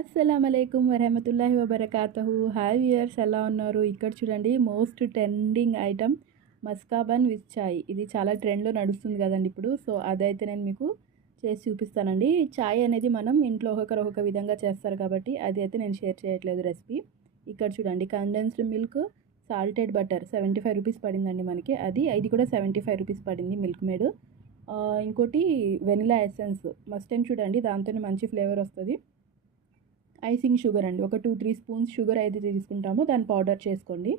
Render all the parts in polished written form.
అస్సలామలైకుం వరహమతుల్లాహి వబర్కాతుహు. Hi viewers, ఎలా ఉన్నారు? ఇక్కడ చూడండి, most trending item maska bun with chai. ఇది చాలా ట్రెండ్లో నడుస్తుంది కదండి ఇప్పుడు. సో అదైతే నేను మీకు చేసి చూపిస్తానండి. చాయ్ అనేది మనం ఇంట్లో ఒక్కొక్కరు ఒక్కొక్క విధంగా చేస్తారు కాబట్టి అది అయితే నేను షేర్ చేయట్లేదు రెసిపీ. ఇక్కడ చూడండి, condensed milk, salted butter 75 rupees పడిందండి మనకి. ఇది కూడా 75 రూపీస్ పడింది మిల్క్ మేడ్. ఇంకోటి వెనిలా ఎసెన్స్ మస్ట్ అండ్ చూడండి, దాంతోనే మంచి ఫ్లేవర్ వస్తుంది. ఐసింగ్ షుగర్ అండి, ఒక 2-3 స్పూన్స్ షుగర్ అయితే తీసుకుంటామో దాన్ని పౌడర్ చేసుకోండి.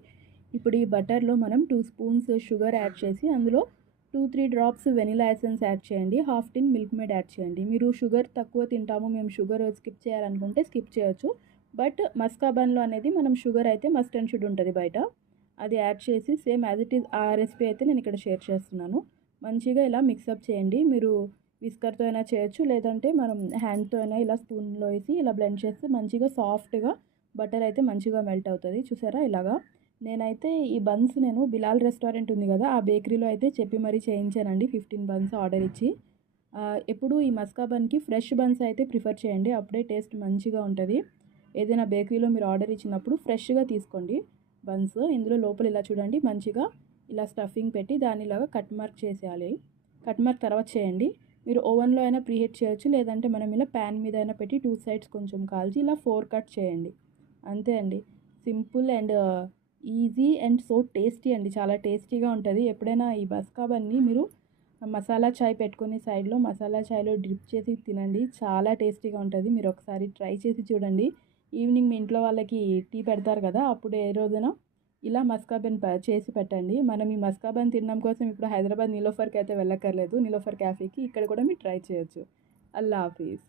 ఇప్పుడు ఈ బటర్లో మనం 2 స్పూన్స్ షుగర్ యాడ్ చేసి అందులో 2-3 డ్రాప్స్ వెనిలా ఎసెన్స్ యాడ్ చేయండి. హాఫ్ టిన్ మిల్క్ మేడ్ యాడ్ చేయండి. మీరు షుగర్ తక్కువ తింటాము, మేము షుగర్ స్కిప్ చేయాలనుకుంటే స్కిప్ చేయొచ్చు. బట్ మస్కా బన్లో అనేది మనం షుగర్ అయితే మస్ట్ అండ్ షుడ్ ఉంటుంది బయట. అది యాడ్ చేసి సేమ్ యాజ్ ఇట్ ఈజ్ ఆ రెసిపీ అయితే నేను ఇక్కడ షేర్ చేస్తున్నాను. మంచిగా ఇలా మిక్సప్ చేయండి. మీరు విస్కర్తో అయినా చేయొచ్చు, లేదంటే మనం హ్యాండ్తో అయినా ఇలా స్పూన్లో వేసి ఇలా బ్లెండ్ చేస్తే మంచిగా సాఫ్ట్గా బటర్ అయితే మంచిగా మెల్ట్ అవుతుంది. చూసారా ఇలాగా. నేనైతే ఈ బన్స్ నేను బిలాల్ రెస్టారెంట్ ఉంది కదా, ఆ బేకరీలో అయితే చెప్పి మరీ చేయించానండి. 15 బన్స్ ఆర్డర్ ఇచ్చి. ఎప్పుడు ఈ మస్కా బన్కి ఫ్రెష్ బన్స్ అయితే ప్రిఫర్ చేయండి, అప్పుడే టేస్ట్ మంచిగా ఉంటుంది. ఏదైనా బేకరీలో మీరు ఆర్డర్ ఇచ్చినప్పుడు ఫ్రెష్గా తీసుకోండి బన్స్. ఇందులో లోపల ఇలా చూడండి, మంచిగా ఇలా స్టఫింగ్ పెట్టి దాన్ని ఇలాగా కట్ మార్క్ చేసేయాలి. కట్ మార్క్ తర్వాత చేయండి. మీరు ఓవెన్లో అయినా ప్రీహీట్ చేయొచ్చు, లేదంటే మనం ఇలా ప్యాన్ మీద అయినా పెట్టి 2 సైడ్స్ కొంచెం కాల్చి ఇలా 4 కట్ చేయండి. అంతే అండి, simple and easy and so tasty అండి. చాలా టేస్టీగా ఉంటుంది. ఎప్పుడైనా ఈ మస్కా బన్ని మీరు మసాలా చాయ్ పెట్టుకొని సైడ్లో మసాలా చాయ్లో డ్రిప్ చేసి తినండి, చాలా టేస్టీగా ఉంటుంది. మీరు ఒకసారి ట్రై చేసి చూడండి. ఈవినింగ్ మీ ఇంట్లో వాళ్ళకి టీ పెడతారు కదా, అప్పుడు ఏ రోజున ఇలా మస్కా బన్ చేసి పెట్టండి. మనం ఈ మస్కా బన్ తినడం కోసం ఇప్పుడు హైదరాబాద్ నిలోఫర్కి అయితే వెళ్ళక్కర్లేదు. నిలోఫర్ క్యాఫేకి ఇక్కడ కూడా మీరు ట్రై చేయొచ్చు. అల్లా హాఫీజ్.